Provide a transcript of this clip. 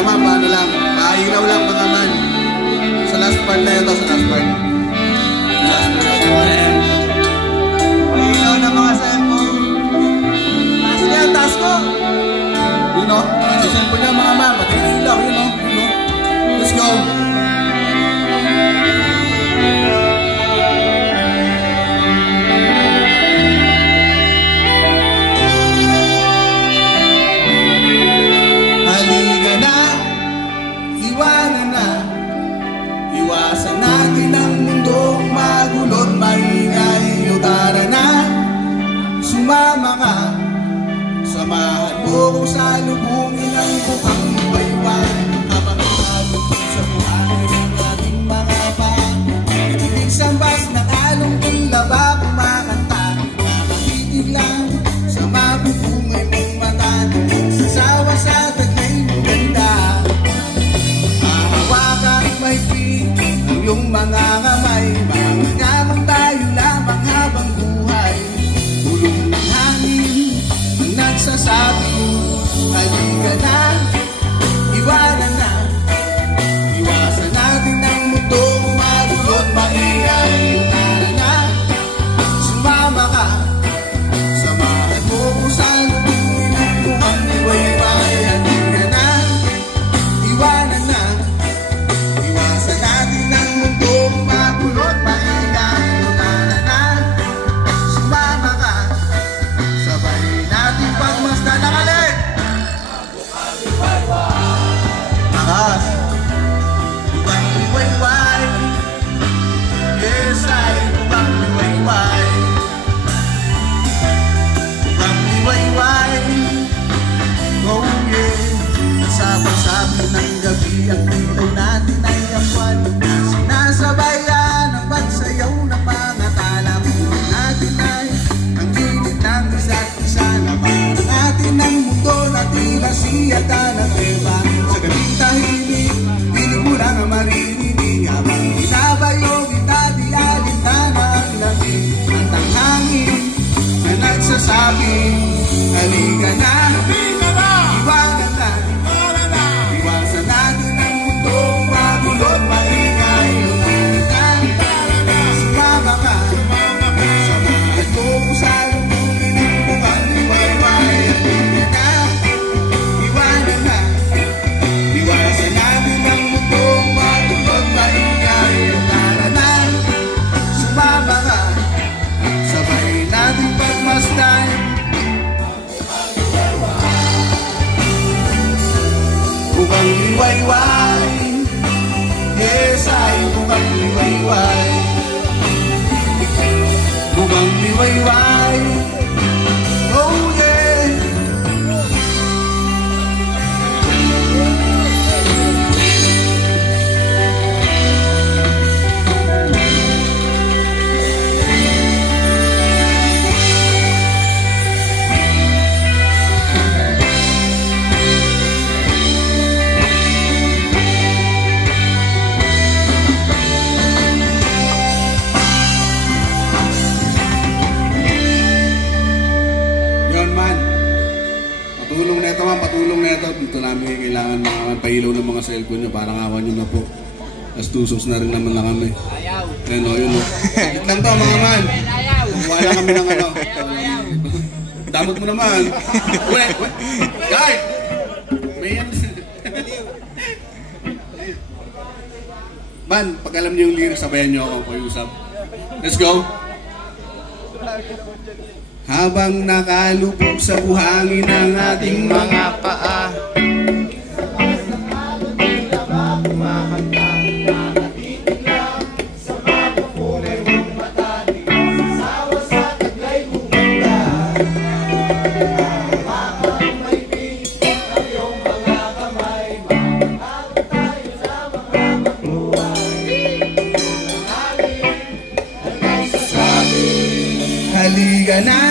Tama, paano lang? Paainaw lang mga man. Sa last part na ito, sa last part. Last part. Paainaw na mga cellphone. Taas yan, taas ko. Yun o, sa cellphone niya mga man. Pati yung ilaw, yun o. Let's go. Halika na, iwanan na. Iwasan natin ang mundong magulot, maingay. O tara na, sumama ka. Samahan mo kung salubungin ang bukang bayway. Habang nalubog sa buhay ng ating mga paa. Natitig sa bas ng along kong laba. Kumakanta, makakitig lang sa mabubungay mong mata. Nagsasawa sa taglay mong ganda. Mahawakan may pin ang iyong mga kamay. Mangangamang tayo lamang habang buhay. Ulong ng hangin ang nagsasabi, halika na, iwanan na. Iwasan natin ang mundong magulot, maingay. Tara na, sumama ka. Samahan mo kung saan lubungin ang buhang iwayway. Halika na, iwanan na. Iwasan natin ang mundong magulot, maingay. Tara na, sumama ka. Sabay natin pagmasdan ang alin. Makas, bukang liwayway. Yes, ay bukang liwayway. Bukang liwayway. Oh yeah. Sa pagsabi ng gabi, ang ilaw natin ay awan. Sinasabayan ang pagsayaw ng mga talamunan natin ay ang init ng isa't isa. Laban natin ang mundo na tila siyata ng eba. Sa gabing tahimik, pinig mo lang ang maririnig. Habang binabayo kita, di alintana ang lamig. Ang tanghangin na nagsasabi, halika na, iwanan na. Iwasan natin ang mundo, magulot, maingay. Halika na, sumama ka. Samahan ko kung saan lubungin ang bukang liwayway. Halika na, iwanan na. Iwasan natin ang mundo, magulot, maingay. Tara na, sumama ka. Sabay natin pagmasdan. Bukang liwayway. Yes, ay bukang liwayway. Bukang liwayway. Oh yeah. Yun man. Patulong na ito. Dito namin kailangan magpailaw ng mga cellphone nyo. Parang awan nyo na po. Astusos na rin naman na kami. Ayaw. Ayun o, yun o. Sakit lang to mga man. Ayaw. Wala kami ng ano. Damot mo naman. Wait. Guys! May yan. Man, pag alam niyo yung lyrics, sabayan niyo ako kung usap. Let's go! Habang nakalubog sa buhangin ang ating mga paa. Halika na,